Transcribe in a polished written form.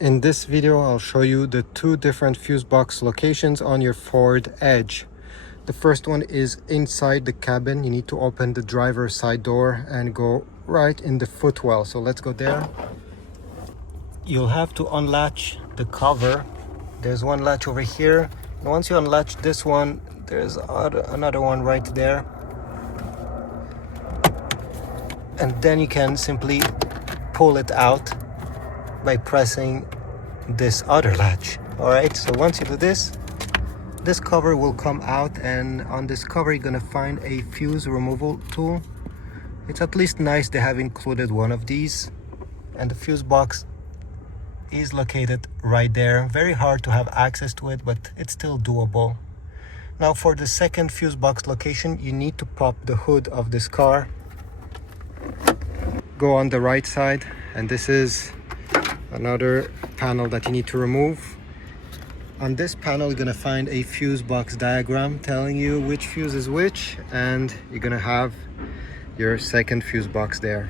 In this video, I'll show you the two different fuse box locations on your Ford Edge. The first one is inside the cabin. You need to open the driver's side door and go right in the footwell. So let's go there. You'll have to unlatch the cover. There's one latch over here. And once you unlatch this one, there's another one right there. And then you can simply pull it out by pressing this other latch. All right, so once you do this cover will come out, and on this cover you're gonna find a fuse removal tool. It's at least nice they have included one of these, and the fuse box is located right there. Very hard to have access to it, but it's still doable. Now for the second fuse box location, you need to pop the hood of this car. Go on the right side, and this is another panel that you need to remove. On this panel you're gonna find a fuse box diagram telling you which fuse is which, and you're gonna have your second fuse box there.